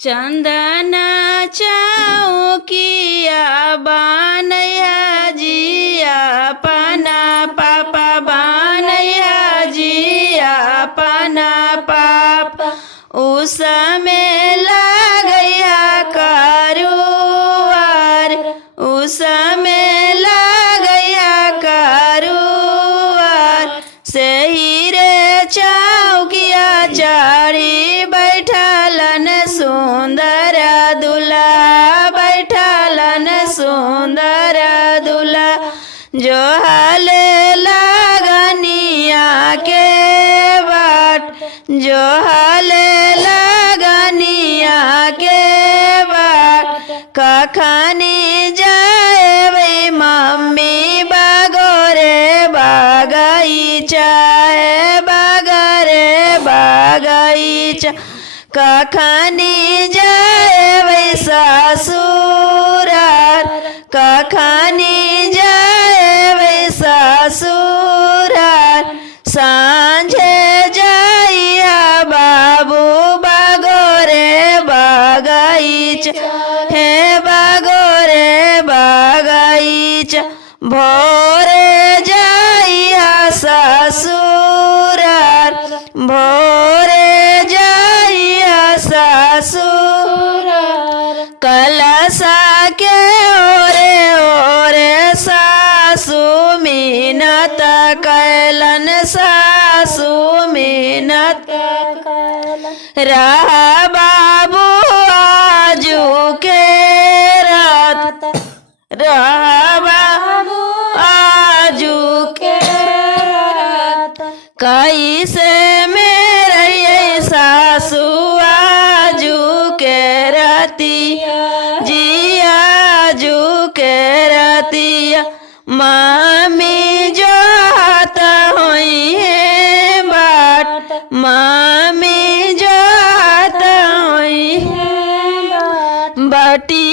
चंदना चौकिया बनैया जिया पना पापा बनैया जिया पना पाप उसमें लगैया करुआर उसमें लगैया करुआर सही रे चौकिया चढ़ी बैठलन सुंदर दूल्हा बैठलन सुंदर दूल्हा जो हाले लगनिया के बाट जो हाले लगनिया के बाट कखनी जाए वही मम्मी बगोरे बगीचा बगरे बगीचा कखनी जाए वही ससुराल कखनी जाए वही ससुराल सांझे जाइया बाबू बगोरे बगीचा हे बगोरे बगीचा भोरे जाइया ससुराल भोरे जाइया ससुराल कलशा के ओरे ओरे सासु मिनत कैलन सासु मिनत रहा बाबू आजू के रात रहा बाबू आजू के रात कैसे मेरे सासु आजू के रतिया जिया आजू के रतिया मामी जो हाथ हुई है बाट मामी जो हाथ हुई है बटी